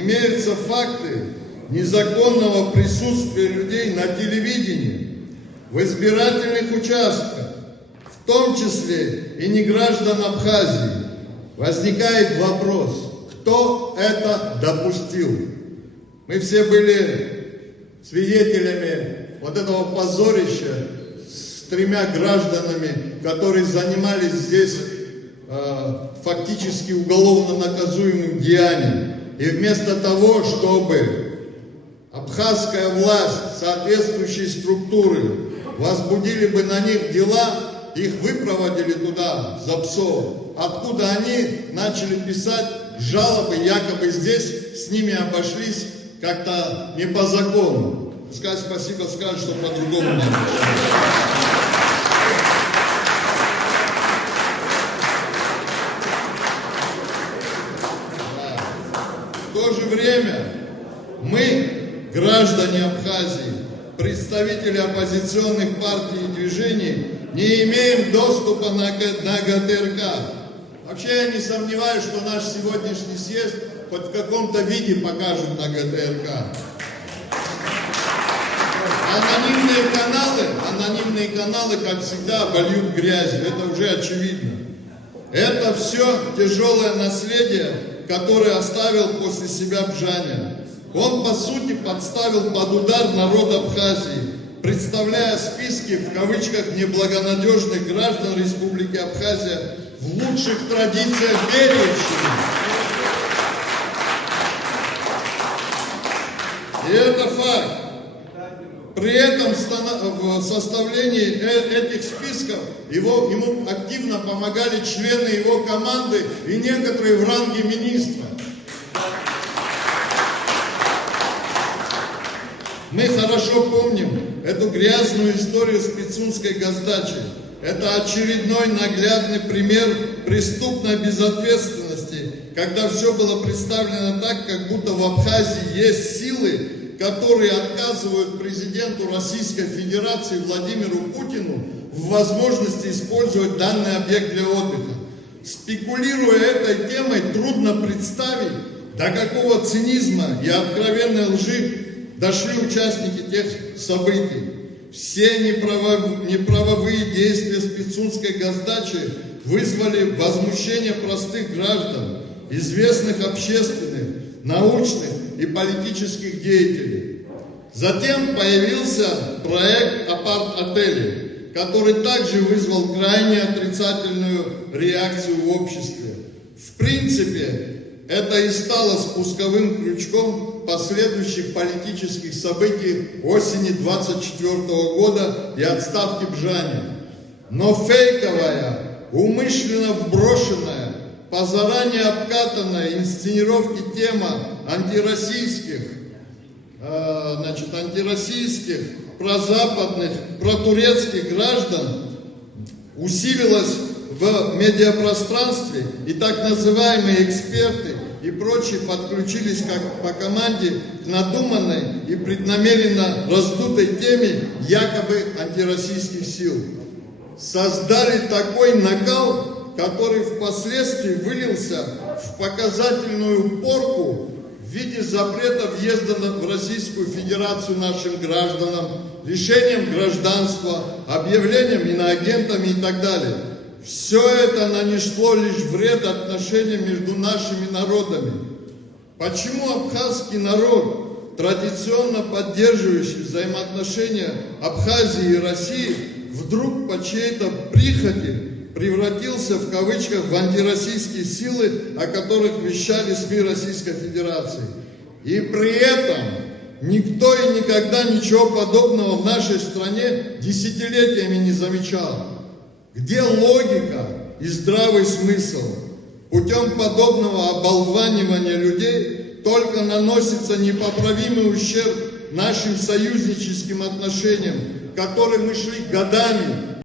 имеются факты незаконного присутствия людей на телевидении, в избирательных участках, в том числе и неграждан Абхазии, возникает вопрос, кто это допустил? Мы все были свидетелями вот этого позорища с 3 гражданами, которые занимались здесь фактически уголовно наказуемым деянием. И вместо того, чтобы абхазская власть, соответствующие структуры возбудили бы на них дела, их выпроводили туда, за псов, откуда они начали писать жалобы, якобы здесь с ними обошлись как-то не по закону. Пускай спасибо скажут, что по-другому не обошлись. В то же время мы, граждане Абхазии, представители оппозиционных партий и движений, не имеем доступа на ГТРК. Вообще я не сомневаюсь, что наш сегодняшний съезд хоть в каком-то виде покажет на ГТРК. Анонимные каналы, как всегда, обольют грязью, это уже очевидно. Это все тяжелое наследие, которое оставил после себя Бжаня. Он, по сути, подставил под удар народ Абхазии, представляя списки, в кавычках, неблагонадежных граждан Республики Абхазия в лучших традициях Бериевщины. И это факт. При этом в составлении этих списков ему активно помогали члены его команды и некоторые в ранге министра. Мы хорошо помним эту грязную историю с Пицунской госдачей. Это очередной наглядный пример преступной безответственности, когда все было представлено так, как будто в Абхазии есть силы, которые отказывают президенту Российской Федерации Владимиру Путину в возможности использовать данный объект для отдыха. Спекулируя этой темой, трудно представить, до какого цинизма и откровенной лжи дошли участники тех событий. Все неправовые действия Пицунской госдачи вызвали возмущение простых граждан, известных общественных, научных и политических деятелей. Затем появился проект апарт-отелей, который также вызвал крайне отрицательную реакцию в обществе. В принципе, это и стало спусковым крючком последующих политических событий осени 24 года и отставки Бжаня. Но фейковая, умышленно вброшенная, по заранее обкатанной инсценировке тема антироссийских, прозападных, протурецких граждан усилилась в медиапространстве, и так называемые эксперты и прочие подключились как по команде к надуманной и преднамеренно раздутой теме якобы антироссийских сил. Создали такой накал, который впоследствии вылился в показательную порку в виде запрета въезда в Российскую Федерацию нашим гражданам, лишением гражданства, объявлением иноагентами и так далее. Все это нанесло лишь вред отношениям между нашими народами. Почему абхазский народ, традиционно поддерживающий взаимоотношения Абхазии и России, вдруг по чьей-то прихоти превратился в кавычках в антироссийские силы, о которых вещали СМИ Российской Федерации? И при этом никто и никогда ничего подобного в нашей стране десятилетиями не замечал. Где логика и здравый смысл? Путем подобного оболванивания людей только наносится непоправимый ущерб нашим союзническим отношениям, к которым мы шли годами.